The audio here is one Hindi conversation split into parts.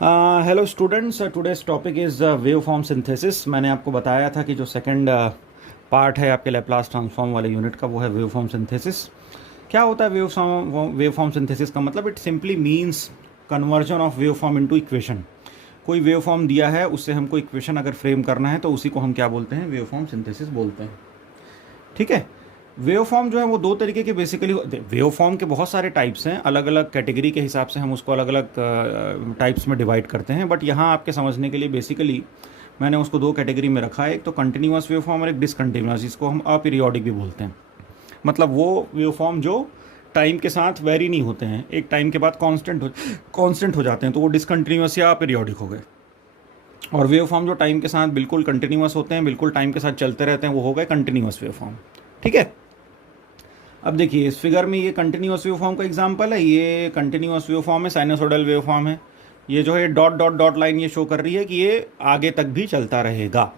Hello students, today's topic is wave form synthesis. मैंने आपको बताया था कि जो सेकंड पार्ट है आपके लैप्लास ट्रांसफॉर्म वाले यूनिट का, वो है वेव फॉर्म सिंथेसिस। क्या होता है वेव फॉर्म सिंथेसिस का मतलब? It simply means conversion of wave form into equation. कोई वेव फॉर्म दिया है, उससे हमको इक्वेशन अगर फ्रेम करना है तो उसी को हम क्या बोलते हैं? वेव फॉर्म सिंथेसिस बोलते हैं। ठीक है। वेव फॉर्म जो है वो दो तरीके के बेसिकली, वेव फॉर्म के बहुत सारे टाइप्स हैं, अलग अलग कैटेगरी के हिसाब से हम उसको अलग अलग टाइप्स में डिवाइड करते हैं। बट यहाँ आपके समझने के लिए बेसिकली मैंने उसको दो कैटेगरी में रखा है, एक तो कंटिन्यूअस वेव फॉर्म और एक डिसकंटिन्यूअस, जिसको हम अपीरियोडिक भी बोलते हैं। मतलब वो वेव फॉर्म जो टाइम के साथ वेरी नहीं होते हैं, एक टाइम के बाद कांस्टेंट हो जाते हैं, तो वो डिसकंटिन्यूअस या अपीरियोडिक हो गए। और वेव फॉर्म जो टाइम के साथ बिल्कुल कंटिन्यूअस होते हैं, बिल्कुल टाइम के साथ चलते रहते हैं, वो हो गए कंटिन्यूअस वेव फॉर्म। ठीक है। अब देखिए इस फिगर में ये कंटिन्यूअस वेव फॉर्म का एग्जांपल है, ये कंटिन्यूअस वेव फॉर्म है, साइनसोइडल वेव फॉर्म है। ये जो है डॉट डॉट डॉट लाइन ये शो कर रही है कि ये आगे तक भी चलता रहेगा।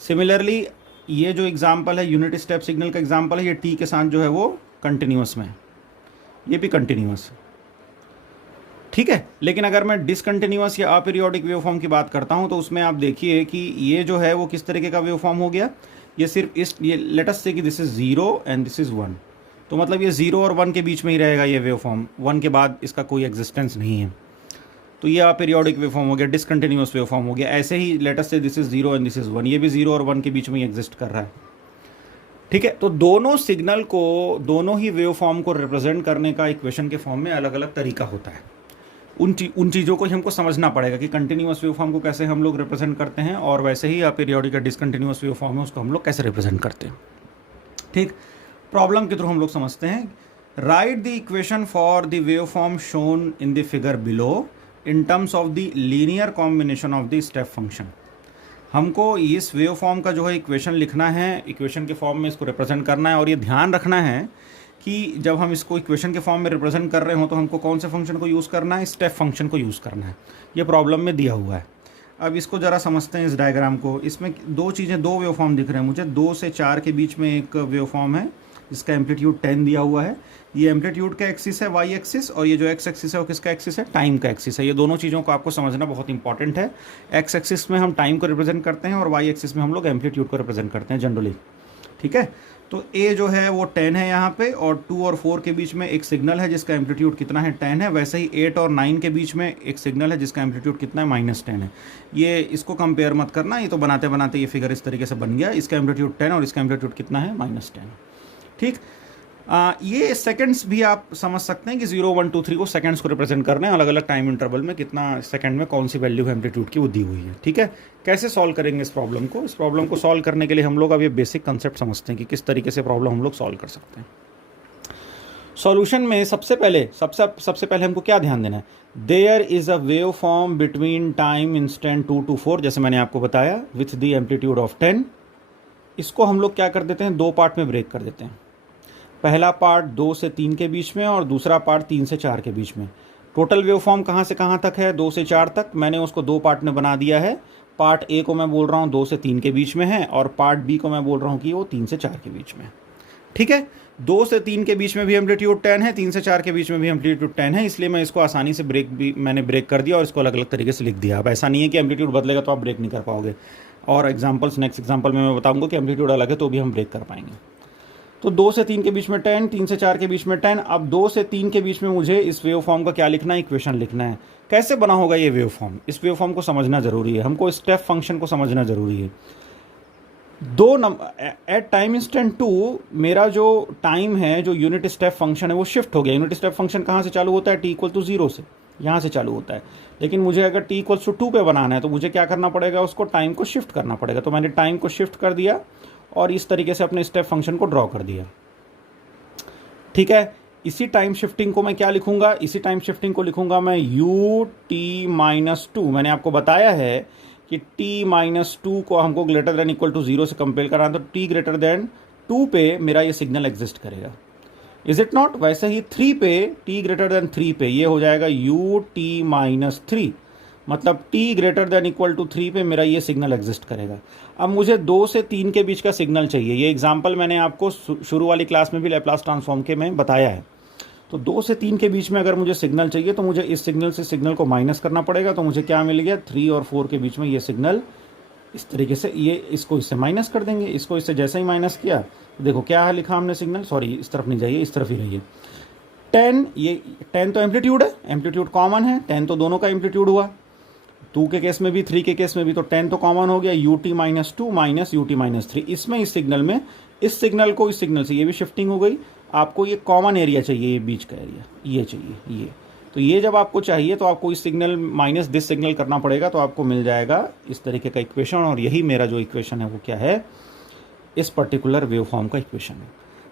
सिमिलरली ये जो एग्जांपल है यूनिट स्टेप सिग्नल का एग्जांपल है, ये टी के साथ जो है वो कंटिन्यूअस में है, ये भी कंटिन्यूअस है। ठीक है। लेकिन अगर मैं डिसकंटिन्यूअस या अपीरियोडिक वेव फॉर्म की बात करता हूं तो उसमें आप देखिए कि ये जो है वो किस तरीके का वेव फॉर्म हो गया। ये सिर्फ ये लेट अस से कि this is 0 and this is 1, तो मतलब ये 0 और 1 के बीच में ही रहेगा ये वेव फॉर्म, 1 के बाद इसका कोई एग्जिस्टेंस नहीं है। तो ये अपीरियोडिक वेव फॉर्म हो गया, डिसकंटिन्यूअस वेव फॉर्म हो गया। ऐसे ही लेट अस से this is 0 and this is 1, ये भी 0 और 1 के बीच में ही एग्जिस्ट कर रहा है। ठीक है। तो दोनों सिग्नल को, दोनों ही वेव फॉर्म को रिप्रेजेंट करने का इक्वेशन के फॉर्म में अलग अलग तरीका होता है। उन चीज़ों को ही हमको समझना पड़ेगा कि कंटिन्यूअस वेव फॉर्म को कैसे हम लोग रिप्रेजेंट करते हैं, और वैसे ही अपीरियोडिक या डिसकंटिन्यूअस वेव फॉर्म है उसको हम लोग कैसे रिप्रेजेंट करते हैं। ठीक। प्रॉब्लम के थ्रू हम लोग समझते हैं। Right the equation for the wave form shown in the figure below in terms of the linear combination of the step function. हमको इस वेव फॉर्म का जो है इक्वेशन लिखना है, इक्वेशन के फॉर्म में इसको रिप्रेजेंट करना है, और ये ध्यान रखना है कि जब हम इसको इक्वेशन के फॉर्म में रिप्रेजेंट कर रहे हो तो हमको कौन से फंक्शन को यूज़ करना है? स्टेप फंक्शन को यूज़ करना है। ये प्रॉब्लम में दिया हुआ है। अब इसको ज़रा समझते हैं इस डायग्राम को। इसमें दो चीज़ें, दो वेव फॉर्म दिख रहे हैं मुझे। 2 से 4 के बीच में एक वेव फॉर्म है जिसका एम्पलीट्यूड 10 दिया हुआ है। ये एम्पलीट्यूड का एक्सिस है वाई एक्सिस, और ये जो एक्स एक्सिस है वो किसका एक्सिस है? टाइम का एक्सिस है। ये दोनों चीज़ों को आपको समझना बहुत इंपॉर्टेंट है। एक्स एक्सिस में हम टाइम को रिप्रेजेंट करते हैं और वाई एक्सिस में हम लोग एम्पलीट्यूड को रिप्रेजेंट करते हैं जनरली। ठीक है। तो ए जो है वो 10 है यहाँ पे, और 2 और 4 के बीच में एक सिग्नल है जिसका एम्पलीट्यूड कितना है? 10 है। वैसे ही 8 और 9 के बीच में एक सिग्नल है जिसका एम्पलीट्यूड कितना है? -10 है। ये इसको कंपेयर मत करना, ये तो बनाते बनाते ये फिगर इस तरीके से बन गया। इसका एम्पलीट्यूड 10 और इसका एम्पलीट्यूड कितना है? -10। ठीक। ये सेकंड्स भी आप समझ सकते हैं कि 0 1 2 3 को सेकंड्स को रिप्रेजेंट करना है, अलग अलग टाइम इंटरवल में कितना सेकंड में कौन सी वैल्यू है एम्पलीट्यूड की वो दी हुई है। ठीक है। कैसे सॉल्व करेंगे इस प्रॉब्लम को? इस प्रॉब्लम को सॉल्व करने के लिए हम लोग अब ये बेसिक कंसेप्ट समझते हैं कि किस तरीके से प्रॉब्लम हम लोग सॉल्व कर सकते हैं। सॉल्यूशन में सबसे पहले हमको क्या ध्यान देना है? There is a wave form between time instant 2 to 4, जैसे मैंने आपको बताया, विथ द एम्पलीट्यूड ऑफ 10। इसको हम लोग क्या कर देते हैं? 2 पार्ट में ब्रेक कर देते हैं। पहला पार्ट 2 से 3 के बीच में, और दूसरा पार्ट 3 से 4 के बीच में। टोटल वेव फॉर्म कहाँ से कहाँ तक है? 2 से 4 तक। मैंने उसको 2 पार्ट में बना दिया है। पार्ट ए को मैं बोल रहा हूँ 2 से 3 के बीच में है, और पार्ट बी को मैं बोल रहा हूँ कि वो 3 से 4 के बीच में। ठीक है। 2 से 3 के बीच में भी एम्पलीट्यूड 10 है, 3 से 4 के बीच में भी एम्पलीट्यूड 10 है, इसलिए मैं इसको आसानी से मैंने ब्रेक कर दिया और इसको अलग अलग तरीके से लिख दिया। अब ऐसा नहीं है कि एम्पलीट्यूड बदलेगा तो आप ब्रेक नहीं कर पाओगे, और नेक्स्ट एग्जाम्पल में मैं बताऊँगा कि एम्पलीट्यूड अलग है तो भी हम ब्रेक कर पाएंगे। तो 2 से 3 के बीच में 10, 3 से 4 के बीच में 10। अब 2 से 3 के बीच में मुझे इस वेव फॉर्म का क्या लिखना है? इक्वेशन लिखना है। कैसे बना होगा ये वेव फॉर्म? इस वेव फॉर्म को समझना जरूरी है, हमको स्टेप फंक्शन को समझना जरूरी है। एट टाइम इंस्टेंट 2 मेरा जो टाइम है, जो यूनिट स्टेप फंक्शन है वो शिफ्ट हो गया। यूनिट स्टेप फंक्शन कहाँ से चालू होता है? t = 0 से, यहाँ से चालू होता है। लेकिन मुझे अगर t = 2 पे बनाना है तो मुझे क्या करना पड़ेगा? उसको टाइम को शिफ्ट करना पड़ेगा। तो मैंने टाइम को शिफ्ट कर दिया और इस तरीके से अपने स्टेप फंक्शन को ड्रॉ कर दिया। ठीक है। इसी टाइम शिफ्टिंग को मैं क्या लिखूंगा? इसी टाइम शिफ्टिंग को लिखूंगा मैं ut-2। मैंने आपको बताया है कि t-2 को हमको ग्रेटर देन इक्वल टू 0 से कंपेयर कराना, तो t ग्रेटर देन 2 पे मेरा ये सिग्नल एग्जिस्ट करेगा। Is it not? वैसे ही 3 पे, t ग्रेटर देन 3 पे ये हो जाएगा ut-3, मतलब t greater than equal to 3 पे मेरा ये सिग्नल एग्जिस्ट करेगा। अब मुझे 2 से 3 के बीच का सिग्नल चाहिए। ये एग्जांपल मैंने आपको शुरू वाली क्लास में भी लैप्लास ट्रांसफॉर्म के में बताया है। तो 2 से 3 के बीच में अगर मुझे सिग्नल चाहिए तो मुझे इस सिग्नल से सिग्नल को माइनस करना पड़ेगा, तो मुझे क्या मिल गया, 3 और 4 के बीच में ये सिग्नल इस तरीके से, ये इसको इससे माइनस कर देंगे, इसको इससे जैसे ही माइनस किया तो देखो क्या है लिखा हमने सिग्नल, सॉरी इस तरफ नहीं जाइए, इस तरफ ही रहिए। 10, ये 10 तो एम्पलीट्यूड है, एम्पलीट्यूड कॉमन है, 10 तो दोनों का एम्पलीट्यूड हुआ, 2 के केस में भी 3 के केस में भी, तो 10 तो कॉमन हो गया, ut minus 2 minus ut minus 3। इसमें इस सिग्नल में इस सिग्नल को इस सिग्नल से ये भी शिफ्टिंग हो गई, आपको ये कॉमन एरिया चाहिए, ये बीच का एरिया ये चाहिए ये, तो ये जब आपको चाहिए तो आपको इस सिग्नल माइनस दिस सिग्नल करना पड़ेगा, तो आपको मिल जाएगा इस तरीके का इक्वेशन। और यही मेरा जो इक्वेशन है वो क्या है, इस पर्टिकुलर वेव फॉर्म का इक्वेशन है।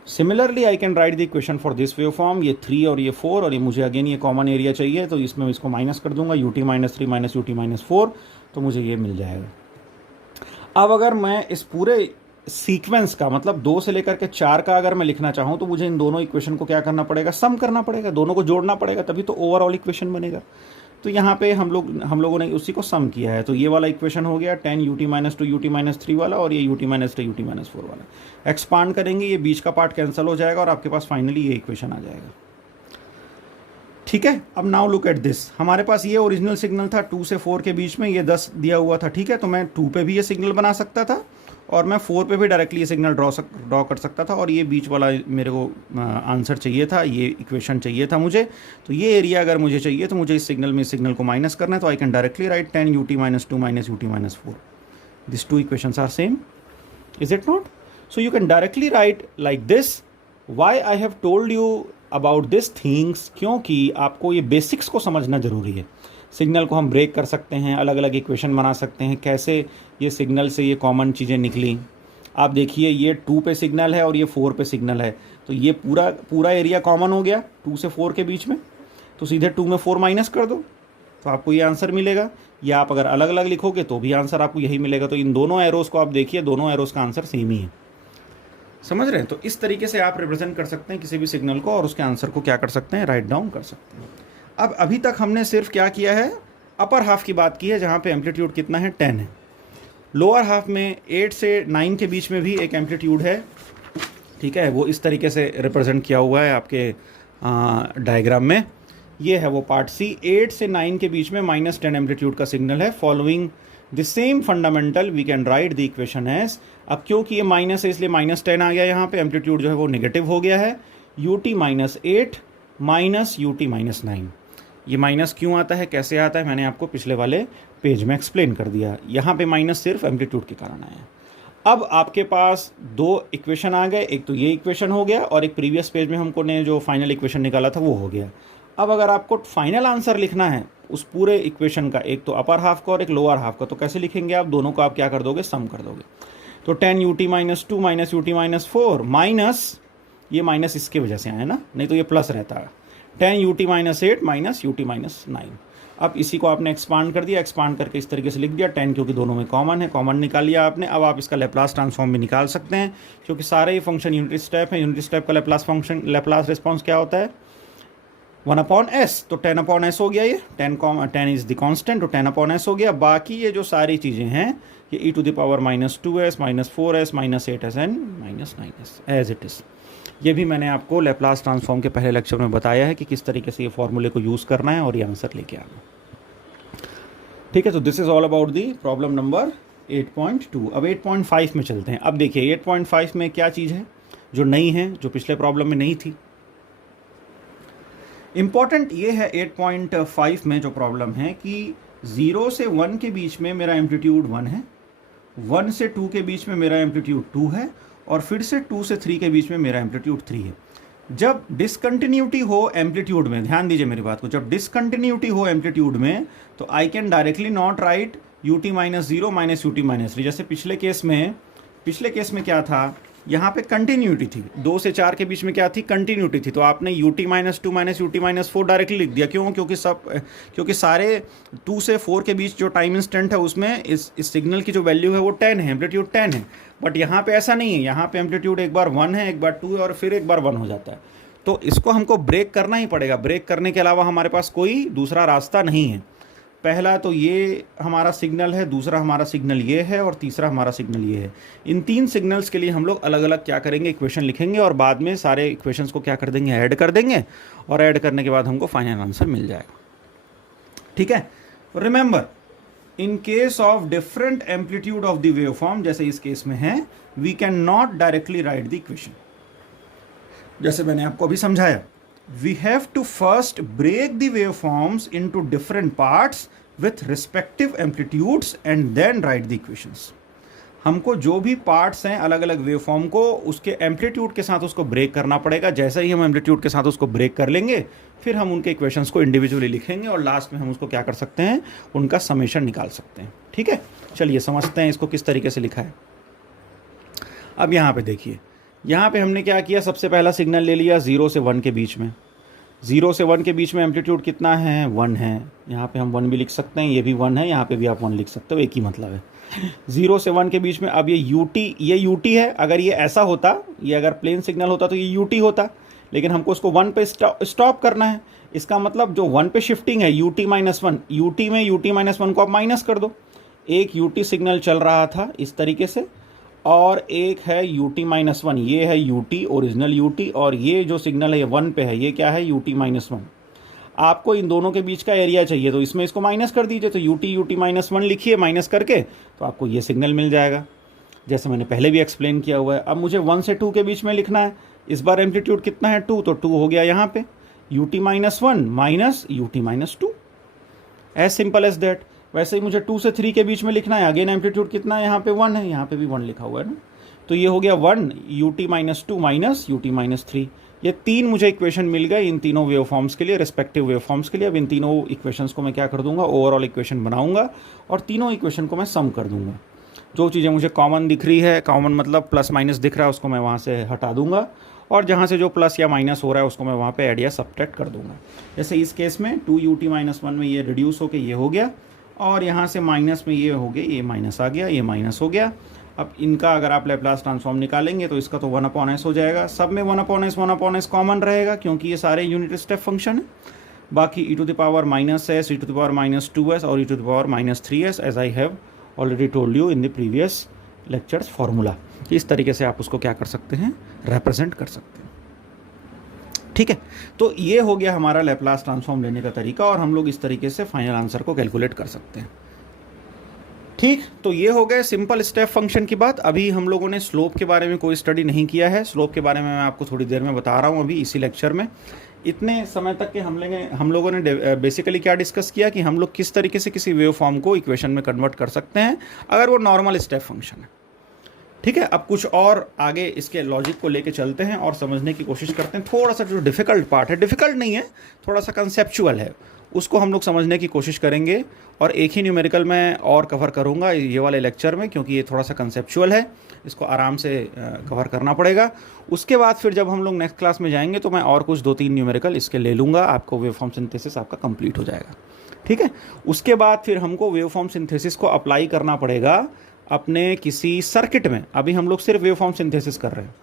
Similarly I can write the equation for this wave form, ये 3 और ये 4, और ये मुझे अगेन ये कॉमन एरिया चाहिए, तो इसमें इसको माइनस कर दूंगा, ut minus 3 minus ut minus 4, तो मुझे ये मिल जाएगा। अब अगर मैं इस पूरे सीक्वेंस का मतलब 2 से लेकर के 4 का अगर मैं लिखना चाहूँ तो मुझे इन दोनों इक्वेशन को क्या करना पड़ेगा, सम करना पड़ेगा, दोनों को जोड़ना पड़ेगा, तभी तो ओवरऑल इक्वेशन बनेगा। तो यहाँ पे हम लोगों ने उसी को सम किया है, तो ये वाला इक्वेशन हो गया 10 ut माइनस 2 ut माइनस 3 वाला, और ये ut माइनस 3 ut माइनस 4 वाला। एक्सपांड करेंगे, ये बीच का पार्ट कैंसिल हो जाएगा और आपके पास फाइनली ये इक्वेशन आ जाएगा। ठीक है, अब नाउ लुक एट दिस, हमारे पास ये ओरिजिनल सिग्नल था 2 से 4 के बीच में, ये 10 दिया हुआ था, ठीक है, तो मैं 2 पे भी ये सिग्नल बना सकता था और मैं 4 पे भी डायरेक्टली ये सिग्नल ड्रॉ कर सकता था, और ये बीच वाला मेरे को आंसर चाहिए था, ये इक्वेशन चाहिए था मुझे। तो ये एरिया अगर मुझे चाहिए तो मुझे इस सिग्नल में इस सिग्नल को माइनस करना है, तो I can directly write 10 ut minus 2 minus ut minus 4, this 2 equations are same, is it not? So you can directly write like this. Why I have told you about this things, क्योंकि आपको ये बेसिक्स को समझना जरूरी है। सिग्नल को हम ब्रेक कर सकते हैं, अलग अलग इक्वेशन बना सकते हैं, कैसे ये सिग्नल से ये कॉमन चीज़ें निकली। आप देखिए ये 2 पे सिग्नल है और ये 4 पे सिग्नल है, तो ये पूरा एरिया कॉमन हो गया 2 से 4 के बीच में, तो सीधे 2 में 4 माइनस कर दो तो आपको ये आंसर मिलेगा, या आप अगर अलग अलग लिखोगे तो भी आंसर आपको यही मिलेगा। तो इन दोनों एरोस को आप देखिए, दोनों एरोस का आंसर सेम ही है, समझ रहे हैं? तो इस तरीके से आप रिप्रेजेंट कर सकते हैं किसी भी सिग्नल को, और उसके आंसर को क्या कर सकते हैं, राइट डाउन कर सकते हैं। अब अभी तक हमने सिर्फ क्या किया है, अपर हाफ की बात की है, जहाँ पे एम्पलीट्यूड कितना है, 10 है। लोअर हाफ में 8 से 9 के बीच में भी एक एम्पलीट्यूड है, ठीक है, वो इस तरीके से रिप्रेजेंट किया हुआ है आपके डायग्राम में। ये है वो पार्ट सी, 8 से 9 के बीच में -10 एम्पलीट्यूड का सिग्नल है। Following the same fundamental we can write the equation as, अब क्योंकि ये माइनस है इसलिए -10 आ गया, यहाँ पे एम्पलीट्यूड जो है वो नेगेटिव हो गया है, ut minus 8 minus ut minus 9। ये माइनस क्यों आता है, कैसे आता है, मैंने आपको पिछले वाले पेज में एक्सप्लेन कर दिया। यहाँ पे माइनस सिर्फ एम्पलीट्यूड के कारण आया। अब आपके पास 2 इक्वेशन आ गए, एक तो ये इक्वेशन हो गया और एक प्रीवियस पेज में हमको ने जो फाइनल इक्वेशन निकाला था वो हो गया। अब अगर आपको फाइनल आंसर लिखना है उस पूरे इक्वेशन का, एक तो अपर हाफ का और एक लोअर हाफ का, तो कैसे लिखेंगे आप, दोनों को आप क्या कर दोगे, सम कर दोगे। तो 10 ut minus 2 minus ut minus 4 minus, ये माइनस इसके वजह से आया ना, नहीं तो ये प्लस रहता है, 10 ut minus 8 minus ut minus 9। अब इसी को आपने एक्सपांड कर दिया, एक्सपांड करके इस तरीके से लिख दिया, 10 क्योंकि दोनों में कॉमन है, कॉमन निकाल लिया आपने। अब आप इसका लैप्लास ट्रांसफॉर्म भी निकाल सकते हैं, क्योंकि सारे ही फंक्शन यूनिट स्टेप है। यूनिट स्टेप का लैप्लास फंक्शन, लैप्लास रिस्पॉन्स क्या होता है, 1/s, तो 10/s हो गया, ये 10 इज द कांस्टेंट, तो 10/s हो गया। बाकी ये जो सारी चीज़ें हैं ये e to the power -2s -4s -8s and -9s as it is. ये भी मैंने आपको लैप्लास ट्रांसफॉर्म के पहले लेक्चर में बताया है कि किस तरीके से ये फॉर्मूले को यूज़ करना है और ये आंसर लेके आना। ठीक है, तो this is all about the problem number 8.2। अब 8.5 में चलते हैं। अब देखिए 8.5 में क्या चीज़ है जो नई है, जो पिछले प्रॉब्लम में नहीं थी। इम्पॉर्टेंट ये है 8.5 में जो प्रॉब्लम है कि 0 से 1 के बीच में मेरा एम्पलीट्यूड 1 है, 1 से 2 के बीच में मेरा एम्पलीट्यूड 2 है, और फिर से 2 से 3 के बीच में मेरा एम्पलीट्यूड 3 है। जब डिसकंटिन्यूटी हो एम्पलीट्यूड में, ध्यान दीजिए मेरी बात को, जब डिसकंटिन्यूटी हो एम्पलीट्यूड में तो I can directly not right ut minus 0 minus ut minus 3। जैसे पिछले केस में क्या था, यहाँ पे कंटिन्यूटी थी, 2 से 4 के बीच में क्या थी, कंटिन्यूटी थी, तो आपने ut minus 2 minus ut minus 4 directly लिख दिया। क्यों, क्योंकि सारे 2 से 4 के बीच जो टाइम इंस्टेंट है उसमें इस सिग्नल की जो वैल्यू है वो 10 है, एम्पलीट्यूड 10 है। बट यहाँ पे ऐसा नहीं है, यहाँ पे एम्पलीट्यूड एक बार 1 है, एक बार 2 है, और फिर एक बार 1 हो जाता है। तो इसको हमको ब्रेक करना ही पड़ेगा। ब्रेक करने के अलावा हमारे पास कोई दूसरा रास्ता नहीं है। पहला तो ये हमारा सिग्नल है, दूसरा हमारा सिग्नल ये है और तीसरा हमारा सिग्नल ये है। इन 3 सिग्नल्स के लिए हम लोग अलग अलग क्या करेंगे, इक्वेशन लिखेंगे और बाद में सारे इक्वेशंस को क्या कर देंगे, ऐड कर देंगे और ऐड करने के बाद हमको फाइनल आंसर मिल जाएगा। ठीक है, remember in case of different amplitude of the waveform, जैसे इस केस में है, we can not directly write the equation. जैसे मैंने आपको अभी समझाया, we have to first break the waveforms into different parts with respective amplitudes and then write the equations। हमको जो भी पार्ट्स हैं अलग अलग वेवफॉर्म को, उसके एम्पलीट्यूड के साथ उसको ब्रेक करना पड़ेगा। जैसे ही हम एम्पलीट्यूड के साथ उसको ब्रेक कर लेंगे, फिर हम उनके इक्वेशंस को इंडिविजुअली लिखेंगे और लास्ट में हम उसको क्या कर सकते हैं, उनका समेशन निकाल सकते हैं। ठीक है, चलिए समझते हैं इसको किस तरीके से लिखा है। अब यहाँ पे देखिए, यहाँ पे हमने क्या किया, सबसे पहला सिग्नल ले लिया 0 से 1 के बीच में। 0 से 1 के बीच में एम्पलीट्यूड कितना है, 1 है। यहाँ पे हम 1 भी लिख सकते हैं, ये भी 1 है, यहाँ पे भी आप 1 लिख सकते हो, एक ही मतलब है। 0 से 1 के बीच में अब ये यूटी है। अगर ये ऐसा होता, ये अगर प्लेन सिग्नल होता तो ये यूटी होता, लेकिन हमको उसको 1 पे स्टॉप करना है। इसका मतलब जो 1 पे शिफ्टिंग है, यूटी माइनस 1, यूटी में यूटी माइनस 1 को आप माइनस कर दो। एक यूटी सिग्नल चल रहा था इस तरीके से और एक है यूटी माइनस 1, ये है यूटी, ओरिजिनल यूटी, और ये जो सिग्नल है 1 पे है, ये क्या है, यूटी माइनस 1। आपको इन दोनों के बीच का एरिया चाहिए, तो इसमें इसको माइनस कर दीजिए, तो यूटी माइनस 1 लिखिए माइनस करके, तो आपको ये सिग्नल मिल जाएगा, जैसे मैंने पहले भी एक्सप्लेन किया हुआ है। अब मुझे 1 से 2 के बीच में लिखना है। इस बार एम्पलीट्यूड कितना है, 2, तो 2 हो गया यहाँ पे u t minus 1 minus u t minus 2, as simple as that. वैसे ही मुझे 2 से 3 के बीच में लिखना है। अगेन एम्पलीट्यूड कितना है, यहाँ पे 1 है, यहाँ पे भी 1 लिखा हुआ है ना, तो ये हो गया 1 UT minus 2 minus u t minus 3। ये 3 मुझे इक्वेशन मिल गए इन तीनों वेवफॉर्म्स के लिए, रिस्पेक्टिव वेवफॉर्म्स के लिए। अब इन तीनों इक्वेशंस को मैं क्या कर दूंगा, ओवरऑल इक्वेशन बनाऊंगा और तीनों इक्वेशन को मैं सम कर दूंगा। जो चीज़ें मुझे कॉमन दिख रही है, कॉमन मतलब प्लस माइनस दिख रहा है, उसको मैं वहाँ से हटा दूंगा और जहाँ से जो प्लस या माइनस हो रहा है उसको मैं वहाँ पे ऐड या सब्ट्रैक्ट कर दूंगा। जैसे इस केस में 2 यूटी माइनस 1 में ये रिड्यूस होके ये हो गया और यहाँ से माइनस में ये हो गया, ये माइनस आ गया, ये माइनस हो गया। अब इनका अगर आप लैप्लास ट्रांसफॉर्म निकालेंगे तो इसका तो 1/s हो जाएगा। सब में 1/s कॉमन रहेगा क्योंकि ये सारे यूनिट स्टेप फंक्शन है। बाकी e⁻⁻s, e⁻²s और e⁻−3s as I have already told you in the previous lectures formula. इस तरीके से आप उसको क्या कर सकते हैं, रिप्रेजेंट कर सकते हैं। ठीक है, तो ये हो गया हमारा लैप्लास ट्रांसफॉर्म लेने का तरीका और हम लोग इस तरीके से फाइनल आंसर को कैलकुलेट कर सकते हैं। ठीक, तो ये हो गए सिंपल स्टेप फंक्शन की बात। अभी हम लोगों ने स्लोप के बारे में कोई स्टडी नहीं किया है। स्लोप के बारे में मैं आपको थोड़ी देर में बता रहा हूँ अभी इसी लेक्चर में। इतने समय तक के हम लोगों ने बेसिकली क्या डिस्कस किया कि हम लोग किस तरीके से किसी वेव फॉर्म को इक्वेशन में कन्वर्ट कर सकते हैं अगर वो नॉर्मल स्टेप फंक्शन है। ठीक है, अब कुछ और आगे इसके लॉजिक को लेके चलते हैं और समझने की कोशिश करते हैं। थोड़ा सा जो डिफ़िकल्ट पार्ट है, डिफ़िकल्ट नहीं है, थोड़ा सा कंसेप्चुअल है, उसको हम लोग समझने की कोशिश करेंगे और एक ही न्यूमेरिकल में और कवर करूँगा ये वाले लेक्चर में, क्योंकि ये थोड़ा सा कंसेप्चुअल है, इसको आराम से कवर करना पड़ेगा। उसके बाद फिर जब हम लोग नेक्स्ट क्लास में जाएंगे तो मैं और कुछ 2-3 न्यूमेरिकल इसके ले लूँगा, आपको वेवफॉर्म सिंथेसिस आपका कंप्लीट हो जाएगा। ठीक है, उसके बाद फिर हमको वेवफॉर्म सिंथेसिस को अप्लाई करना पड़ेगा अपने किसी सर्किट में। अभी हम लोग सिर्फ वेवफॉर्म सिंथेसिस कर रहे हैं।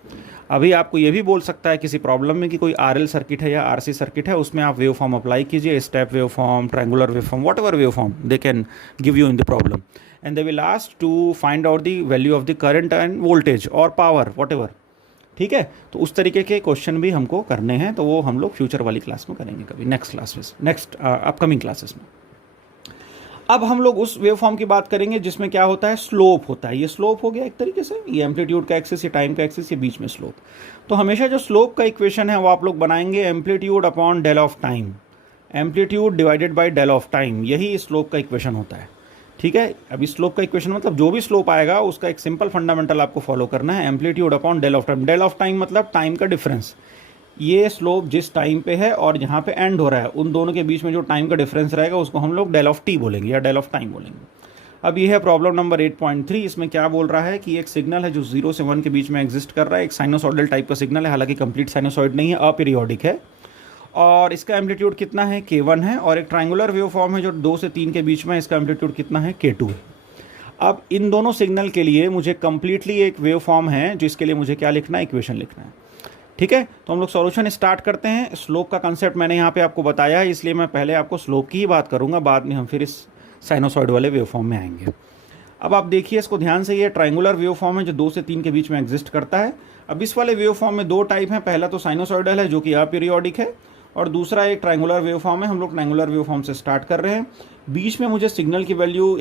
अभी आपको ये भी बोल सकता है किसी प्रॉब्लम में कि कोई आरएल सर्किट है या आरसी सर्किट है, उसमें आप वेवफॉर्म अप्लाई कीजिए, step waveform, triangular waveform, whatever waveform they can give you in the problem and they will ask to find out the value of the current and voltage और पावर व्हाटएवर। ठीक है, तो उस तरीके के क्वेश्चन भी हमको करने हैं, तो वो हम लोग फ्यूचर वाली क्लास में करेंगे, कभी next classes, next upcoming classes में। अब हम लोग उस वेवफॉर्म की बात करेंगे जिसमें क्या होता है, स्लोप होता है। ये स्लोप हो गया एक तरीके से, ये एम्पलीट्यूड का एक्सिस, ये टाइम का एक्सिस, ये बीच में स्लोप। तो हमेशा जो स्लोप का इक्वेशन है वो आप लोग बनाएंगे amplitude upon del of time, amplitude divided by del of time, यही स्लोप का इक्वेशन होता है। ठीक है, अभी स्लोप का इक्वेशन मतलब जो भी स्लोप आएगा उसका एक सिंपल फंडामेंटल आपको फॉलो करना है, amplitude upon del of time. Del of time मतलब टाइम का डिफरेंस, ये स्लोप जिस टाइम पे है और यहाँ पे एंड हो रहा है, उन दोनों के बीच में जो टाइम का डिफरेंस रहेगा उसको हम लोग डेल ऑफ टी बोलेंगे या डेल ऑफ टाइम बोलेंगे। अब ये है प्रॉब्लम नंबर 8.3। इसमें क्या बोल रहा है कि एक सिग्नल है जो 0 से 1 के बीच में एग्जिस्ट कर रहा है, एक साइनोसॉइडल टाइप का सिग्नल है, हालांकि कंप्लीट साइनोसॉइड नहीं है, अपीरियोडिक है, और इसका एम्पलीट्यूड कितना है, k1 है, और एक ट्रायंगुलर वेव फॉर्म है जो 2 से 3 के बीच में, इसका एम्पलीट्यूड कितना है, k2 है। अब इन दोनों सिग्नल के लिए मुझे कंप्लीटली एक वेव फॉर्म है जिसके लिए मुझे क्या लिखना है, इक्वेशन लिखना है। ठीक है, तो हम लोग सॉल्यूशन स्टार्ट करते हैं। स्लोप का कंसेप्ट मैंने यहाँ पे आपको बताया है, इसलिए मैं पहले आपको स्लोप की ही बात करूँगा, बाद में हम फिर इस साइनोसॉइड वाले वेवफॉर्म में आएंगे। अब आप देखिए इसको ध्यान से, ये ट्रायंगुलर वेवफॉर्म है जो 2 से 3 के बीच में एग्जिस्ट करता है। अब इस वाले वेवफॉर्म में 2 टाइप हैं, पहला तो साइनोसॉइडल है जो कि अपीरियोडिक है, और दूसरा एक ट्रायंगुलर वेवफॉर्म है। हम लोग ट्रायंगुलर वेवफॉर्म से स्टार्ट कर रहे हैं। बीच में मुझे सिग्नल की वैल्यू,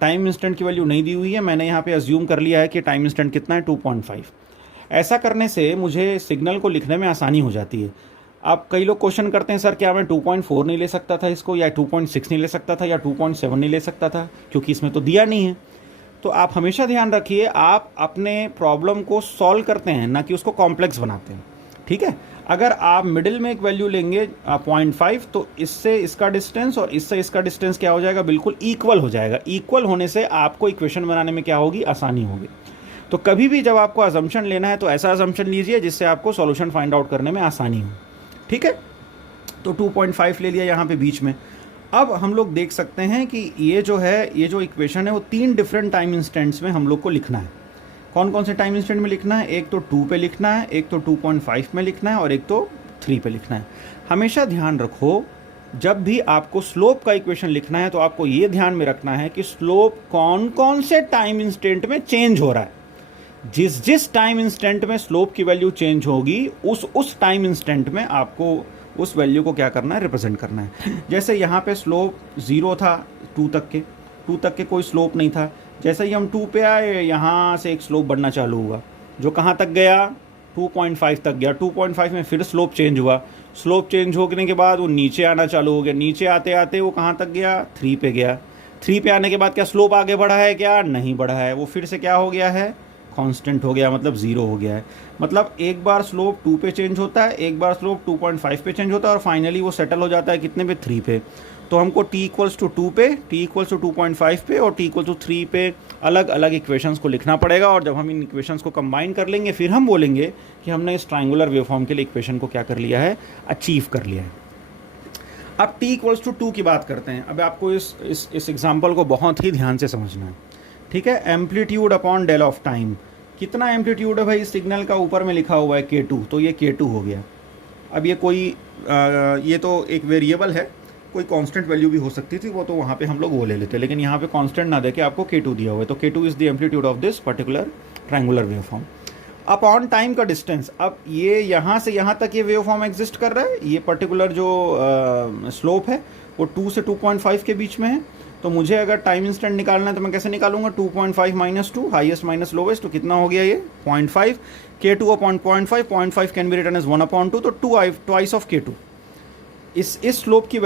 टाइम इंस्टेंट की वैल्यू नहीं दी हुई है, मैंने यहाँ पे अज्यूम कर लिया है कि टाइम इंस्टेंट कितना है, 2.5। ऐसा करने से मुझे सिग्नल को लिखने में आसानी हो जाती है। आप कई लोग क्वेश्चन करते हैं, सर क्या मैं 2.4 नहीं ले सकता था इसको, या 2.6 नहीं ले सकता था, या 2.7 नहीं ले सकता था, क्योंकि इसमें तो दिया नहीं है। तो आप हमेशा ध्यान रखिए, आप अपने प्रॉब्लम को सॉल्व करते हैं, ना कि उसको कॉम्प्लेक्स बनाते हैं। ठीक है, अगर आप मिडिल में एक वैल्यू लेंगे 0.5, तो इससे इसका डिस्टेंस और इससे इसका डिस्टेंस क्या हो जाएगा, बिल्कुल इक्वल हो जाएगा। इक्वल होने से आपको इक्वेशन बनाने में क्या होगी, आसानी होगी। तो कभी भी जब आपको अजम्पशन लेना है तो ऐसा अजम्पशन लीजिए जिससे आपको सॉल्यूशन फाइंड आउट करने में आसानी हो। ठीक है, तो 2.5 ले लिया यहाँ पे बीच में। अब हम लोग देख सकते हैं कि ये जो इक्वेशन है वो 3 डिफरेंट टाइम इंस्टेंट्स में हम लोग को लिखना है। कौन कौन से टाइम इंस्टेंट में लिखना है, एक तो 2 पे लिखना है, एक तो 2.5 में लिखना है, और एक तो 3 पे लिखना है। हमेशा ध्यान रखो, जब भी आपको स्लोप का इक्वेशन लिखना है तो आपको ये ध्यान में रखना है कि स्लोप कौन कौन से टाइम इंस्टेंट में चेंज हो रहा है। जिस टाइम इंस्टेंट में स्लोप की वैल्यू चेंज होगी, उस टाइम इंस्टेंट में आपको उस वैल्यू को क्या करना है, रिप्रेजेंट करना है। जैसे यहाँ पे स्लोप 0 था 2 तक के कोई स्लोप नहीं था। जैसे ही हम 2 पे आए, यहाँ से एक स्लोप बढ़ना चालू हुआ, जो कहाँ तक गया, 2.5 तक गया। 2.5 में फिर स्लोप चेंज हुआ। स्लोप चेंज होने के बाद वो नीचे आना चालू हो गया। नीचे आते आते वो कहाँ तक गया, 3 पे गया। 3 पे आने के बाद क्या स्लोप आगे बढ़ा है, क्या नहीं बढ़ा है, वो फिर से क्या हो गया है, कांस्टेंट हो गया, मतलब 0 हो गया है। मतलब एक बार स्लोप 2 पे चेंज होता है, एक बार स्लोप 2.5 पे चेंज होता है, और फाइनली वो सेटल हो जाता है कितने पे, 3 पे। तो हमको t=2 पे, t=2.5 पे और t=3 पे अलग अलग इक्वेशंस को लिखना पड़ेगा। और जब हम इन इक्वेशंस को कंबाइन कर लेंगे, फिर हम बोलेंगे कि हमने इस ट्रायंगुलर वेवफॉर्म के लिए इक्वेशन को क्या कर लिया है, अचीव कर लिया है। अब t=2 की बात करते हैं। अब आपको इस एग्जाम्पल को बहुत ही ध्यान से समझना है। ठीक है, amplitude upon del of time. कितना एम्पलीट्यूड है भाई, सिग्नल का ऊपर में लिखा हुआ है k2, तो ये k2 हो गया। अब ये तो एक वेरिएबल है, कोई कांस्टेंट वैल्यू भी हो सकती थी, वो तो वहाँ पे हम लोग वो ले लेते, लेकिन यहाँ पे कांस्टेंट ना देके आपको k2 दिया हुआ है, तो k2 is the amplitude of this particular triangular waveform. Upon time का डिस्टेंस, अब ये यहाँ से यहाँ तक ये वेवफॉर्म एग्जिस्ट कर रहा है। ये पर्टिकुलर जो स्लोप है वो 2 से 2.5 के बीच में है। तो मुझे अगर टाइम इंस्टेंट निकालना है तो मैं कैसे निकालूंगा, 2.5 माइनस 2, हाईएस्ट माइनस लोवेस्ट, तो कितना हो गया ये 0.5। k2 upon 0.5 can be written as 1/2, तो 2 ट्वाइस ऑफ k2। इस स्लोप की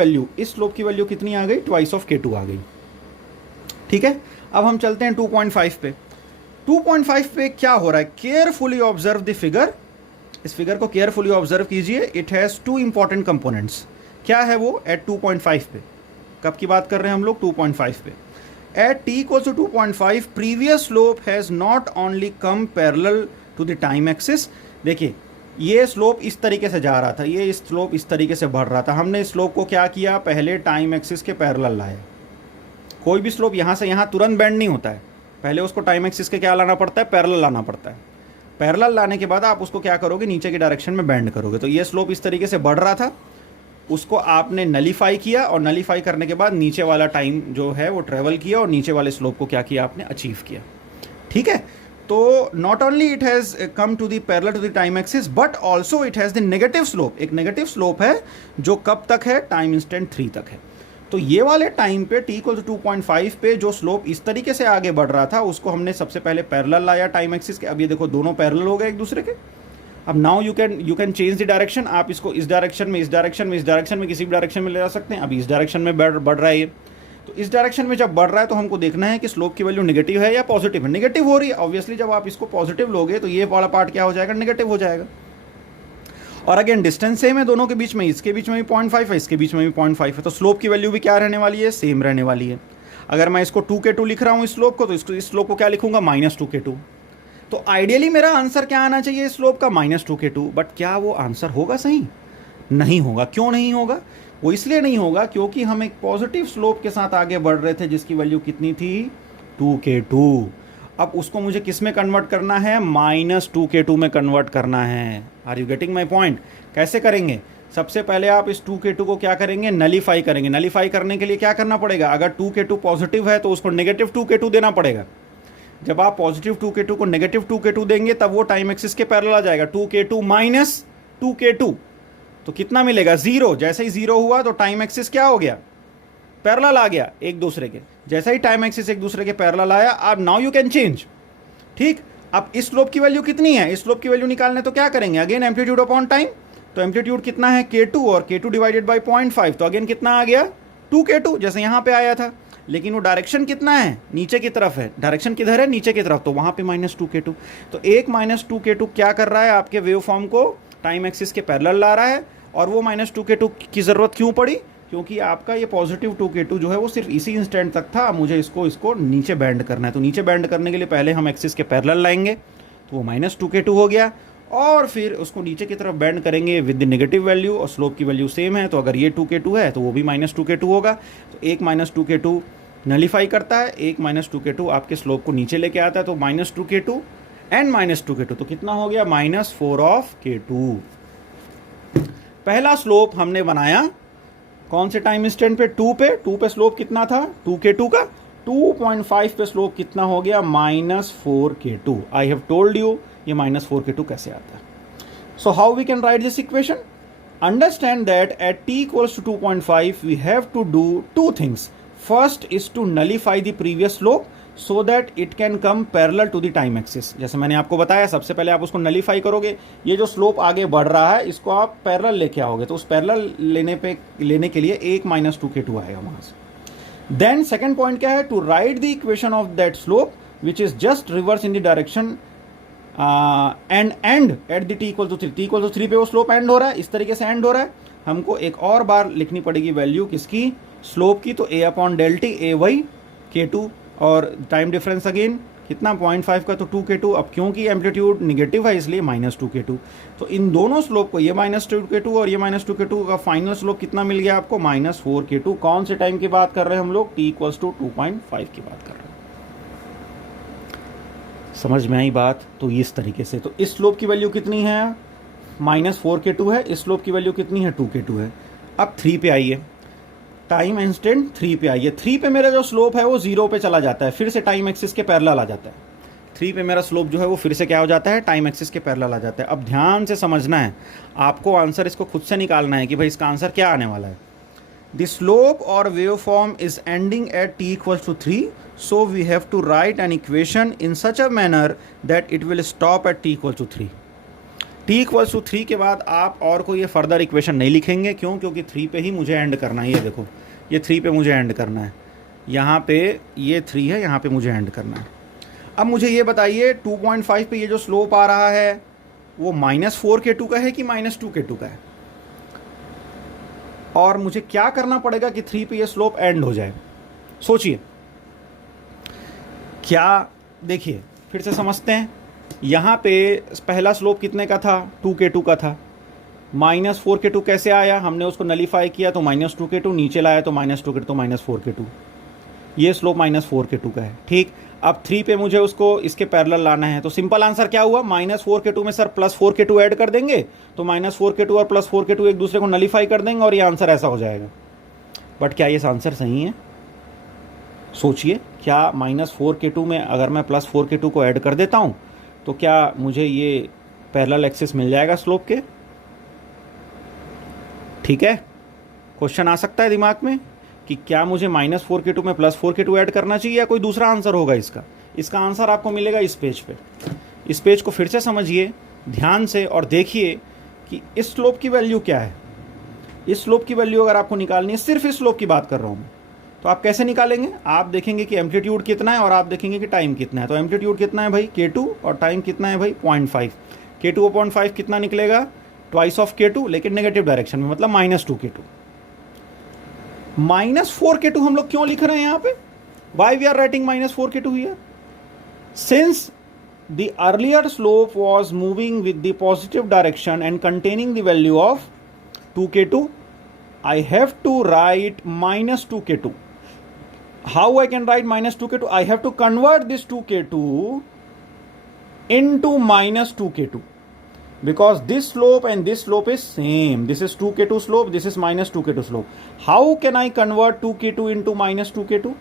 वैल्यू कितनी आ गई, ट्वाइस ऑफ k2 आ गई। ठीक है, अब हम चलते हैं 2.5 पे। 2.5 पे क्या हो रहा है, केयरफुली ऑब्जर्व द फिगर। इस फिगर को केयरफुली ऑब्जर्व कीजिए। It has 2 important components. क्या है वो, एट 2.5 पे, कब की बात कर रहे हैं हम लोग, 2.5 पे। At t=2.5 previous slope has not only come parallel to the time axis. देखिए, ये स्लोप इस तरीके से जा रहा था, ये स्लोप इस तरीके से बढ़ रहा था। हमने स्लोप को क्या किया, पहले टाइम एक्सिस के पैरेलल लाया। कोई भी स्लोप यहाँ से यहाँ तुरंत बेंड नहीं होता है, पहले उसको टाइम एक्सिस के क्या लाना पड़ता है, पैरेलल लाना पड़ता है। पैरेलल लाने के बाद आप उसको क्या करोगे, नीचे की डायरेक्शन में बेंड करोगे। तो ये स्लोप इस तरीके से बढ़ रहा था, उसको आपने नलीफाई किया, और नलीफाई करने के बाद नीचे वाला टाइम जो है वो ट्रेवल किया, और नीचे वाले स्लोप को क्या किया आपने, अचीव किया। ठीक है, तो not only it has come to the parallel to the time axis, but also it has the negative slope. एक नेगेटिव स्लोप है जो कब तक है, टाइम इंस्टेंट 3 तक है। तो ये वाले टाइम पे t=2.5 पे जो स्लोप इस तरीके से आगे बढ़ रहा था, उसको हमने सबसे पहले पैरेलल लाया टाइम एक्सिस के। अब ये देखो, दोनों पैरेलल हो गए एक दूसरे के। अब now you can change the direction. आप इसको इस डायरेक्शन में, इस डायरेक्शन में, इस डायरेक्शन में, किसी भी डायरेक्शन में ले जा सकते हैं। अब इस डायरेक्शन में बढ़ रहा है ये, तो इस डायरेक्शन में जब बढ़ रहा है तो हमको देखना है कि स्लोप की वैल्यू नेगेटिव है या पॉजिटिव है। नेगेटिव हो रही है, ऑब्वियसली जब आप इसको पॉजिटिव लोगे तो ये वाला पार्ट क्या हो जाएगा, नेगेटिव हो जाएगा। और अगेन डिस्टेंस सेम है दोनों के बीच में, इसके बीच में भी 0.5 है, इसके बीच में भी 0.5 है, तो स्लोप की वैल्यू भी क्या रहने वाली है, सेम रहने वाली है। अगर मैं इसको 2k2 लिख रहा हूँ इस स्लोप को, तो इस स्लोप को क्या लिखूंगा, -2k2। तो आइडियली मेरा आंसर क्या आना चाहिए इस स्लोप का, -2k2। बट क्या वो आंसर होगा सही, नहीं होगा। क्यों नहीं होगा, वो इसलिए नहीं होगा क्योंकि हम एक पॉजिटिव स्लोप के साथ आगे बढ़ रहे थे जिसकी वैल्यू कितनी थी, 2k2। अब उसको मुझे किस में कन्वर्ट करना है, -2k2 में कन्वर्ट करना है। Are you getting my point? कैसे करेंगे? सबसे पहले आप इस 2k2 को क्या करेंगे, नलीफाई करेंगे। नलीफाई करने के लिए क्या करना पड़ेगा, अगर 2k2 पॉजिटिव है तो उसको -2k2 देना पड़ेगा। जब आप पॉजिटिव 2k2 को -2k2 देंगे तब वो टाइम एक्सिस के पैरेलल आ जाएगा। 2k2 माइनस 2k2 तो कितना मिलेगा, 0। जैसे ही 0 हुआ तो टाइम एक्सिस क्या हो गया, पैरेलल आ गया एक दूसरे के। जैसे ही टाइम एक्सिस एक दूसरे के पैरेलल आया, अब नाउ यू कैन चेंज। ठीक, अब इस स्लोप की वैल्यू कितनी है, इस स्लोप की वैल्यू निकालने तो क्या करेंगे, अगेन एम्पलीट्यूड अपॉन टाइम। तो एम्पलीट्यूड कितना है, k2, और k2 डिवाइडेड बाई 0.5, तो अगेन कितना आ गया, 2k2, जैसे यहाँ पे आया था। लेकिन वो डायरेक्शन कितना है, नीचे की तरफ है। डायरेक्शन किधर है, नीचे की तरफ, तो वहाँ पे -2k2। तो एक -2k2 क्या कर रहा है, आपके वेव फॉर्म को टाइम एक्सिस के पैरेलल ला रहा है। और वो -2k2 की ज़रूरत क्यों पड़ी, क्योंकि आपका ये पॉजिटिव 2k2 जो है वो सिर्फ इसी इंस्टेंट तक था। मुझे इसको नीचे बैंड करना है, तो नीचे बैंड करने के लिए पहले हम एक्सिस के पैरेलल लाएंगे, तो वो -2k2 हो गया। और फिर उसको नीचे की तरफ बैंड करेंगे विद द नेगेटिव वैल्यू, और स्लोप की वैल्यू सेम है। तो अगर ये 2k2 है तो वो भी -2k2 होगा। तो एक -2k2 नलीफाई करता है, एक -2k2 आपके स्लोप को नीचे लेके आता है। तो -2k2 एंड -2k2, तो कितना हो गया, -4k2। पहला स्लोप हमने बनाया कौन से टाइम इंस्टेंट पे, 2 पे स्लोप कितना था 2k2 का, 2.5 पे स्लोप कितना हो गया, -4k2। I have told you ये -4k2 कैसे आता है। So how we can write this equation, understand that at t equals to 2.5 we have to do two things. First is to nullify the previous slope so that it can come parallel to the time axis. जैसे मैंने आपको बताया, सबसे पहले आप उसको नलीफाई करोगे, ये जो स्लोप आगे बढ़ रहा है इसको आप पैरेलल लेके आओगे, तो उस पैरेलल लेने के लिए एक -2k2 आएगा वहाँ से। देन सेकेंड पॉइंट क्या है, to write the equation of that slope which is just reverse in the direction and at the t equal to 3, t equal to 3 पे वो स्लोप एंड हो रहा है, इस तरीके से एंड हो रहा है। हमको एक और बार लिखनी पड़ेगी वैल्यू किसकी, स्लोप की, तो a/Δt, a बाई k2, और टाइम डिफरेंस अगेन कितना 0.5 का, तो 2k2। अब क्योंकि एम्पलीट्यूड निगेटिव है इसलिए -2k2। तो इन दोनों स्लोप को, ये -2k2 और ये -2k2 का फाइनल स्लोप कितना मिल गया आपको, -4k2। कौन से टाइम की बात कर रहे हैं हम लोग, t equals to 2.5 की बात कर रहे हैं। समझ में आई बात? तो इस तरीके से, तो इस स्लोप की वैल्यू कितनी है, -4k2 है, इस स्लोप की वैल्यू कितनी है, 2k2 है। अब 3 पे आइए, टाइम इंस्टेंट 3 पे आइए। 3 पे मेरा जो स्लोप है वो 0 पे चला जाता है, फिर से टाइम एक्सिस के पैरेलल आ जाता है। 3 पे मेरा स्लोप जो है वो फिर से क्या हो जाता है, टाइम एक्सिस के पैरेलल आ जाता है। अब ध्यान से समझना है, आपको आंसर इसको खुद से निकालना है कि भाई इसका आंसर क्या आने वाला है। द स्लोप और wave form is ending eight t equals to 3, so we have to write an equation in such a manner that it will stop at t equals to 3. t equals to 3 के बाद आप और कोई ये फर्दर इक्वेशन नहीं लिखेंगे, क्यों, क्योंकि 3 पे ही मुझे एंड करना है। ये देखो, ये 3 पे मुझे एंड करना है, यहाँ पे ये 3 है, यहाँ पे मुझे एंड करना है। अब मुझे ये बताइए 2.5 पे ये जो स्लोप आ रहा है वो -4k2 का है कि -2k2 का है, और मुझे क्या करना पड़ेगा कि 3 पे ये स्लोप एंड हो जाए। सोचिए क्या, देखिए फिर से समझते हैं। यहाँ पे पहला स्लोप कितने का था, 2k2 का था। -4k2 कैसे आया, हमने उसको नलीफाई किया तो -2k2, नीचे लाया तो -2k2, तो -4k2। ये स्लोप -4k2 का है। ठीक, अब 3 पे मुझे उसको इसके पैरेलल लाना है, तो सिंपल आंसर क्या हुआ, -4k2 में सर +4k2 ऐड कर देंगे, तो -4k2 और +4k2 एक दूसरे को नलीफाई कर देंगे और ये आंसर ऐसा हो जाएगा। बट क्या ये आंसर सही है? सोचिए, क्या -4k2 में अगर मैं +4k2 को ऐड कर देता हूँ तो क्या मुझे ये पैरेलल एक्सिस मिल जाएगा स्लोप के? ठीक है, क्वेश्चन आ सकता है दिमाग में कि क्या मुझे -4k2 में +4k2 ऐड करना चाहिए या कोई दूसरा आंसर होगा इसका। इसका आंसर आपको मिलेगा इस पेज पे। इस पेज को फिर से समझिए ध्यान से और देखिए कि इस स्लोप की वैल्यू क्या है। इस स्लोप की वैल्यू अगर आपको निकालनी है, सिर्फ इस स्लोप की बात कर रहा हूँ मैं, तो आप कैसे निकालेंगे, आप देखेंगे कि एम्पलीट्यूड कितना है और आप देखेंगे कि टाइम कितना है। तो एम्पलीट्यूड कितना है भाई, k2, और टाइम कितना है भाई 0.5। k2/5 कितना निकलेगा, ट्वाइस ऑफ k2, लेकिन नेगेटिव डायरेक्शन में, मतलब -2k2। -4k2 हम लोग क्यों लिख रहे हैं यहाँ पे, why we are writing -4k2 here, since the earlier slope was moving with the positive direction and containing the value of 2k2, I have to write -2k2. how I can write minus 2k2? I have to convert this 2k2 into minus 2k2 because this slope and this slope is same. This is 2k2 slope, this is minus 2k2 slope. How can I convert 2k2 into minus 2k2?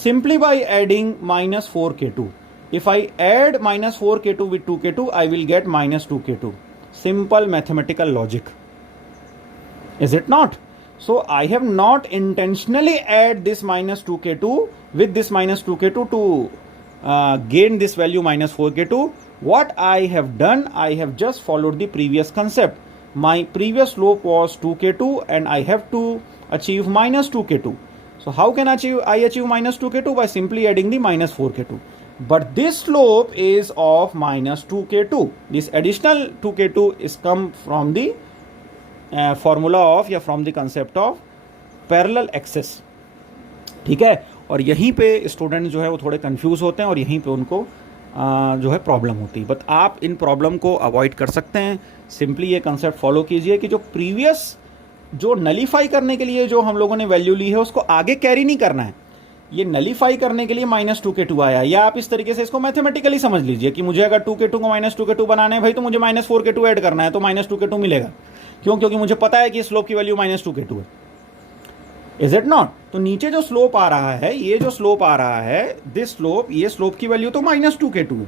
Simply by adding minus 4k2. If I add minus 4k2 with 2k2, I will get minus 2k2. Simple mathematical logic. Is it not? So I have not intentionally add this minus 2k2 with this minus 2k2 to gain this value minus 4k2. What I have done, I have just followed the previous concept. My previous slope was 2k2 and I have to achieve minus 2k2. So how can I achieve minus 2k2? By simply adding the minus 4k2. But this slope is of minus 2k2. This additional 2k2 is come from the formula of या from the concept of parallel axes. ठीक है, और यहीं पे स्टूडेंट जो है वो थोड़े कंफ्यूज होते हैं और यहीं पे उनको जो है प्रॉब्लम होती है. बट आप इन प्रॉब्लम को अवॉइड कर सकते हैं. सिंपली ये कंसेप्ट फॉलो कीजिए कि जो प्रीवियस जो नलीफाई करने के लिए जो हम लोगों ने वैल्यू ली है उसको आगे कैरी नहीं करना है. ये नलीफाई करने के लिए माइनस 2k2 आया, या आप इस तरीके से इसको मैथमेटिकली समझ लीजिए कि मुझे अगर 2k2 को माइनस 2k2 बनाना है भाई तो मुझे माइनस 4k2 ऐड करना है तो माइनस 2k2 मिलेगा. क्यों? क्योंकि मुझे पता है कि स्लोप की वैल्यू माइनस 2k2 है. Is it not? तो नीचे जो स्लोप आ रहा है, ये जो स्लोप आ रहा है, दिस स्लोप, ये स्लोप की वैल्यू तो माइनस 2k2 है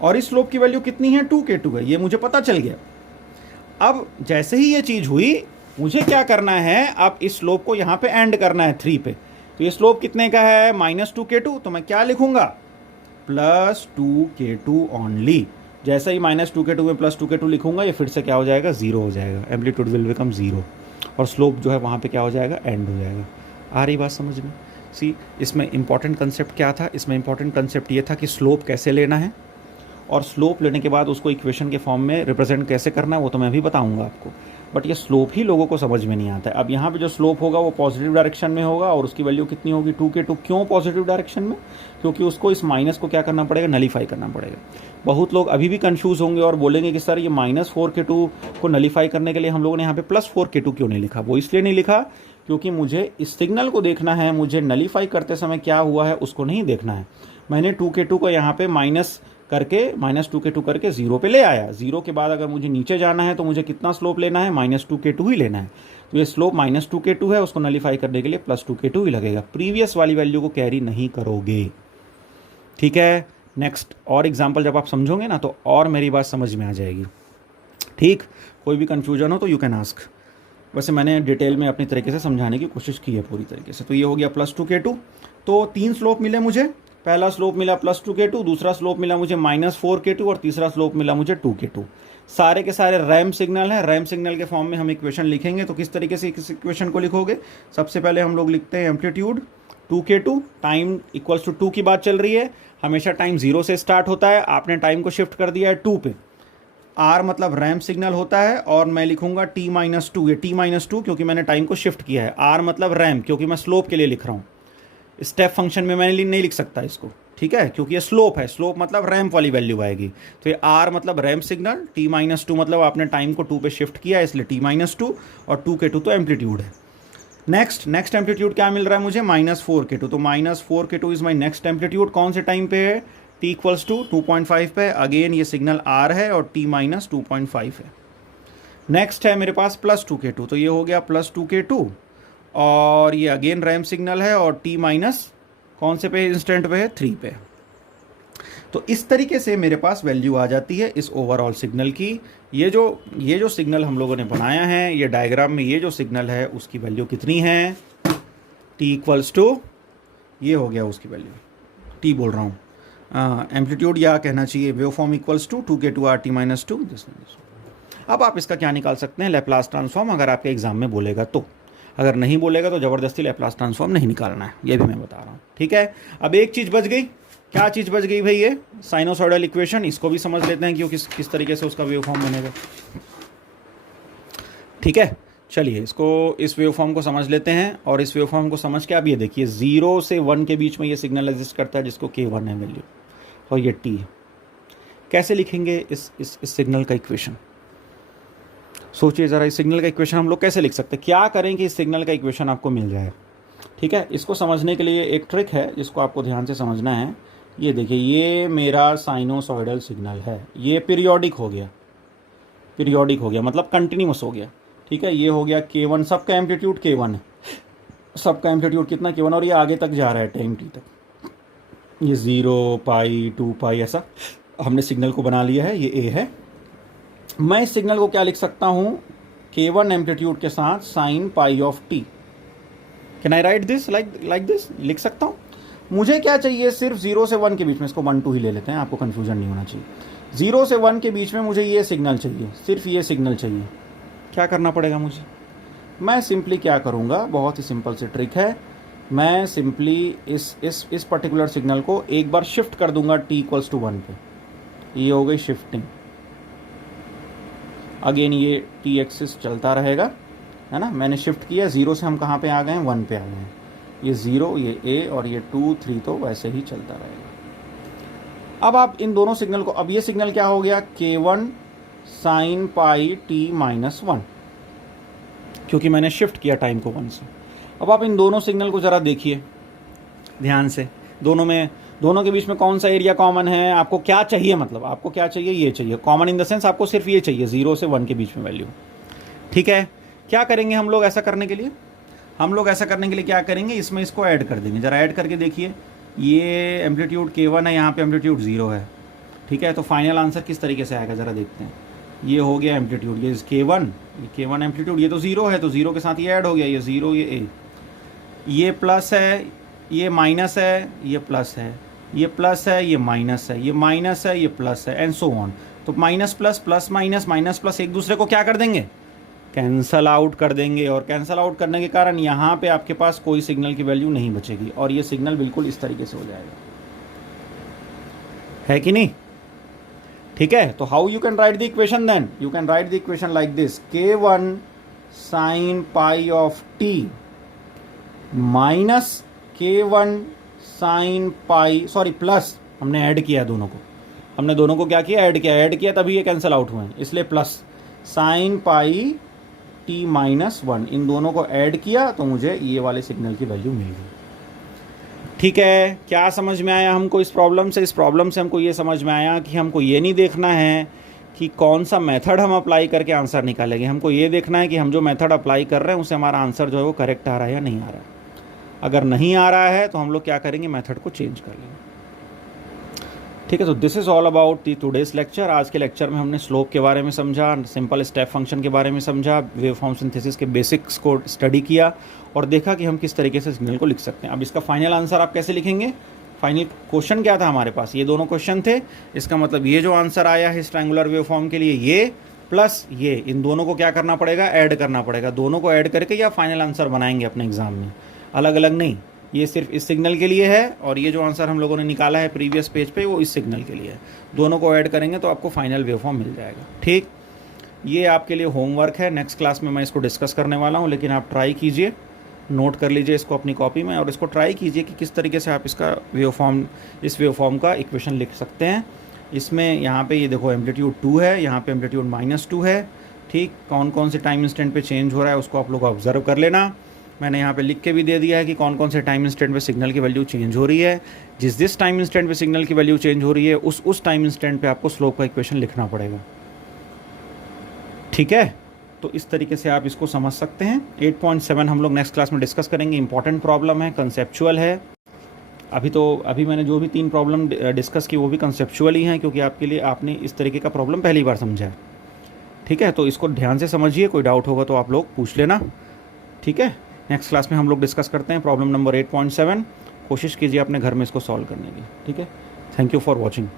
और इस स्लोप की वैल्यू कितनी है? 2k2 है. ये मुझे पता चल गया. अब जैसे ही ये चीज हुई, मुझे क्या करना है, अब इस स्लोप को यहां पे एंड करना है 3 पे. तो ये स्लोप कितने का है? Minus 2k2. तो मैं क्या लिखूंगा? Plus 2k2 only. जैसे ही माइनस 2k2 में प्लस 2k2 लिखूंगा, ये फिर से क्या हो जाएगा? 0 हो जाएगा. एम्पलीट्यूड विल बिकम 0 और स्लोप जो है वहाँ पे क्या हो जाएगा? एंड हो जाएगा. आ रही बात समझ में? सी, इसमें इंपॉर्टेंट कंसेप्ट क्या था? इसमें इंपॉर्टेंट कंसेप्ट ये था कि स्लोप कैसे लेना है और स्लोप लेने के बाद उसको इक्वेशन के फॉर्म में रिप्रेजेंट कैसे करना है वो तो मैं भी बताऊँगा आपको. बट ये स्लोप ही लोगों को समझ में नहीं आता है. अब यहाँ पे जो स्लोप होगा वो पॉजिटिव डायरेक्शन में होगा और उसकी वैल्यू कितनी होगी? 2k2. क्यों पॉजिटिव डायरेक्शन में? क्योंकि उसको इस माइनस को क्या करना पड़ेगा? नलीफाई करना पड़ेगा. बहुत लोग अभी भी कंफ्यूज होंगे और बोलेंगे कि सर ये माइनस 4k2 को नलीफाई करने के लिए हम लोगों ने यहाँ पे प्लस 4k2 क्यों नहीं लिखा? वो इसलिए नहीं लिखा क्योंकि मुझे इस सिग्नल को देखना है, मुझे नलीफाई करते समय क्या हुआ है उसको नहीं देखना है. मैंने 2k2 को यहाँ पे माइनस करके माइनस 2k2 करके 0 पे ले आया. 0 के बाद अगर मुझे नीचे जाना है तो मुझे कितना स्लोप लेना है? माइनस 2k2 ही लेना है. तो ये स्लोप माइनस 2k2 है, उसको नलीफाई करने के लिए प्लस 2k2 ही लगेगा. प्रीवियस वाली वैल्यू को कैरी नहीं करोगे. ठीक है, नेक्स्ट और एग्जाम्पल जब आप समझोगे ना तो और मेरी बात समझ में आ जाएगी. ठीक, कोई भी कन्फ्यूजन हो तो यू कैन आस्क. वैसे मैंने डिटेल में अपनी तरीके से समझाने की कोशिश की है पूरी तरीके से. तो ये हो गया प्लस 2k2. तो 3 स्लोप मिले मुझे. पहला स्लोप मिला प्लस 2k2, दूसरा स्लोप मिला मुझे माइनस 4k2 और तीसरा स्लोप मिला मुझे 2k2. सारे के सारे रैम सिग्नल हैं. रैम सिग्नल के फॉर्म में हम इक्वेशन लिखेंगे. तो किस तरीके से इस इक्वेशन को लिखोगे? सबसे पहले हम लोग लिखते हैं amplitude 2k2, time equals to 2 की बात चल रही है. हमेशा टाइम 0 से स्टार्ट होता है. आपने टाइम को शिफ्ट कर दिया है 2 पे. आर मतलब रैम सिग्नल होता है और मैं लिखूंगा t-2. ये t-2 क्योंकि मैंने टाइम को शिफ्ट किया है. आर मतलब रैम, क्योंकि मैं स्लोप के लिए लिख रहा हूँ. स्टेप फंक्शन में मैंने नहीं लिख सकता इसको. ठीक है, क्योंकि ये स्लोप है. स्लोप मतलब रैम्प वाली वैल्यू आएगी. तो ये आर मतलब रैम्प सिग्नल, t-2 मतलब आपने टाइम को 2 पे शिफ्ट किया है इसलिए t-2 और 2k2 तो एम्पलीट्यूड है. नेक्स्ट एम्पलीट्यूड क्या मिल रहा है मुझे? Minus 4k2. तो minus 4k2 is my next amplitude. कौन से टाइम पे है? t इक्वल्स टू 2.5 पे. अगेन ये सिग्नल r है और t-2.5 है. नेक्स्ट है मेरे पास प्लस 2k2. तो ये हो गया प्लस 2k2 और ये अगेन रैम्प सिग्नल है और t माइनस कौन से पे इंस्टेंट पे है? 3 पे. तो इस तरीके से मेरे पास वैल्यू आ जाती है इस ओवरऑल सिग्नल की. ये जो सिग्नल हम लोगों ने बनाया है, ये डायग्राम में ये जो सिग्नल है उसकी वैल्यू कितनी है? t इक्वल्स टू, ये हो गया उसकी वैल्यू. t बोल रहा हूँ, एम्पलीट्यूड या कहना चाहिए wave form equals to 2k2 r t-2. अब आप इसका क्या निकाल सकते हैं? Laplace transform. अगर आपके एग्जाम में बोलेगा तो. अगर नहीं बोलेगा तो ज़बरदस्ती लैप्लास ट्रांसफॉर्म नहीं निकालना है. ये भी मैं बता रहा हूँ. ठीक है, अब एक चीज़ बच गई. क्या चीज़ बच गई भाई? ये साइनोसॉइडल इक्वेशन. इसको भी समझ लेते हैं कि किस तरीके से उसका वेव फॉर्म बनेगा. ठीक है, चलिए इस वेव फॉर्म को समझ लेते हैं. और इस वेव फॉर्म को समझ के आप ये देखिए 0 से 1 के बीच में ये सिग्नल एग्जिस्ट करता है जिसको k1 है वैल्यू और ये t है. कैसे लिखेंगे इस सिग्नल का इक्वेशन? सोचिए ज़रा, इस सिग्नल का इक्वेशन हम लोग कैसे लिख सकते हैं? क्या करें कि इस सिग्नल का इक्वेशन आपको मिल जाए? ठीक ठीक है, इसको समझने के लिए एक ट्रिक है जिसको आपको ध्यान से समझना है। ये देखिए, ये मेरा साइनोसॉइडल सिग्नल है, ये पीरियोडिक हो गया, पीरियोडिक हो गया मतलब कंटिन्यूस हो गया। ठीक है, ये हो गया K1, सबका एम्पलीट्यूड K1 है, सबका एम्पलीट्यूड कितना K1, और ये आगे तक जा रहा है टाइम t तक। ये 0 पाई 2 पाई ऐसा हमने सिग्नल को बना लिया है, ये A है। मैं इस सिग्नल को क्या लिख सकता हूँ, K1 एम्पलीट्यूड के साथ sign pi of t। Can I right this like this, लिख सकता हूँ। मुझे क्या चाहिए, सिर्फ 0 से 1 के बीच में, इसको 1 2 ही ले लेते हैं, आपको कन्फ्यूजन नहीं होना चाहिए। 0 से 1 के बीच में मुझे ये सिग्नल चाहिए, सिर्फ ये सिग्नल चाहिए। क्या करना पड़ेगा मुझे, मैं सिंपली क्या करूँगा, बहुत ही सिंपल सी ट्रिक है। मैं सिंपली इस पर्टिकुलर सिग्नल को एक बार शिफ्ट कर दूंगा t = 1 पे। ये हो गई शिफ्टिंग। अगेन ये t एक्सिस चलता रहेगा, है ना। मैंने शिफ्ट किया, 0 से हम कहाँ पे आ गए हैं, 1 पे आ गए हैं। ये 0, ये A और ये 2 3 तो वैसे ही चलता रहेगा। अब आप इन दोनों सिग्नल को, अब ये सिग्नल क्या हो गया, K1 साइन पाई t - 1, क्योंकि मैंने शिफ्ट किया टाइम को 1 से। अब आप इन दोनों सिग्नल को ज़रा देखिए ध्यान से, दोनों के बीच में कौन सा एरिया कॉमन है, आपको क्या चाहिए, मतलब आपको क्या चाहिए, ये चाहिए कॉमन, इन द सेंस आपको सिर्फ ये चाहिए 0 से 1 के बीच में वैल्यू। ठीक है, क्या करेंगे हम लोग ऐसा करने के लिए, क्या करेंगे, इसमें इसको ऐड कर देंगे। ज़रा ऐड करके देखिए, ये एम्पलीट्यूड K1 है, यहाँ पे एम्पलीट्यूड 0 है। ठीक है, तो फाइनल आंसर किस तरीके से आएगा ज़रा देखते हैं। ये हो गया एम्पलीट्यूड, ये K1 एम्पलीट्यूड, ये तो 0 है, तो 0 के साथ ये ऐड हो गया, ये 0 ये A, ये प्लस है, ये माइनस है, ये प्लस है, ये प्लस है, ये माइनस है, ये माइनस है, ये प्लस है, एंड सो ऑन। तो minus plus plus minus minus plus एक दूसरे को क्या कर देंगे, कैंसल आउट कर देंगे। और कैंसल आउट करने के कारण यहाँ पे आपके पास कोई सिग्नल की वैल्यू नहीं बचेगी, और ये सिग्नल बिल्कुल इस तरीके से हो जाएगा, है कि नहीं। ठीक है, तो how you can write the equation, then you can write the equation like this, K1 sine pi of t minus K1 sine pi, sorry plus, हमने ऐड किया दोनों को, हमने दोनों को क्या किया, ऐड किया, तभी ये कैंसिल आउट हुए हैं, इसलिए प्लस साइन पाई t - 1, इन दोनों को ऐड किया तो मुझे ये वाले सिग्नल की वैल्यू मिल गई। ठीक है, क्या समझ में आया हमको इस प्रॉब्लम से हमको ये समझ में आया कि हमको ये नहीं देखना है कि कौन सा मेथड हम अप्लाई करके आंसर निकालेंगे, हमको ये देखना है कि हम जो मेथड अप्लाई कर रहे हैं उससे हमारा आंसर जो है वो करेक्ट आ रहा है या नहीं आ रहा है। अगर नहीं आ रहा है तो हम लोग क्या करेंगे, मेथड को चेंज कर लेंगे। ठीक है, तो this is all about the today's lecture. आज के लेक्चर में हमने स्लोप के बारे में समझा, सिंपल स्टेप फंक्शन के बारे में समझा, वेव फॉर्म सिंथेसिस के बेसिक्स को स्टडी किया और देखा कि हम किस तरीके से सिग्नल को लिख सकते हैं। अब इसका फाइनल आंसर आप कैसे लिखेंगे, फाइनल क्वेश्चन क्या था हमारे पास, ये दोनों क्वेश्चन थे। इसका मतलब ये जो आंसर आया है इस ट्रायंगुलर वेव फॉर्म के लिए, ये प्लस ये, इन दोनों को क्या करना पड़ेगा, ऐड करना पड़ेगा। दोनों को ऐड करके या फाइनल आंसर बनाएंगे अपने एग्जाम में, अलग अलग नहीं। ये सिर्फ इस सिग्नल के लिए है और ये जो आंसर हम लोगों ने निकाला है प्रीवियस पेज पे वो इस सिग्नल के लिए है। दोनों को ऐड करेंगे तो आपको फाइनल वेव फॉर्म मिल जाएगा। ठीक, ये आपके लिए होमवर्क है, नेक्स्ट क्लास में मैं इसको डिस्कस करने वाला हूँ, लेकिन आप ट्राई कीजिए, नोट कर लीजिए इसको अपनी कॉपी में और इसको ट्राई कीजिए कि किस तरीके से आप इसका इस वेव फॉर्म का इक्वेशन लिख सकते हैं। इसमें यहाँ पे ये देखो एम्पलीट्यूड 2 है, यहाँ पे एम्पलीट्यूड -2 है। ठीक, कौन कौन से टाइम इंस्टेंट पे चेंज हो रहा है उसको आप लोग ऑब्जर्व कर लेना। मैंने यहाँ पे लिख के भी दे दिया है कि कौन कौन से टाइम इंस्टेंट पे सिग्नल की वैल्यू चेंज हो रही है। जिस टाइम इंस्टेंट पे सिग्नल की वैल्यू चेंज हो रही है उस टाइम इंस्टेंट पे आपको स्लोप का इक्वेशन लिखना पड़ेगा। ठीक है, तो इस तरीके से आप इसको समझ सकते हैं। 8.7 हम लोग नेक्स्ट क्लास में डिस्कस करेंगे। इंपॉर्टेंट प्रॉब्लम है, कंसेप्चुअल है। अभी मैंने जो भी 3 प्रॉब्लम डिस्कस की वो भी कंसेप्चुअल ही हैं, क्योंकि आपके लिए आपने इस तरीके का प्रॉब्लम पहली बार समझा है। ठीक है, तो इसको ध्यान से समझिए, कोई डाउट होगा तो आप लोग पूछ लेना। ठीक है, नेक्स्ट क्लास में हम लोग डिस्कस करते हैं प्रॉब्लम नंबर 8.7। कोशिश कीजिए अपने घर में इसको सॉल्व करने की। ठीक है, थैंक यू फॉर वॉचिंग।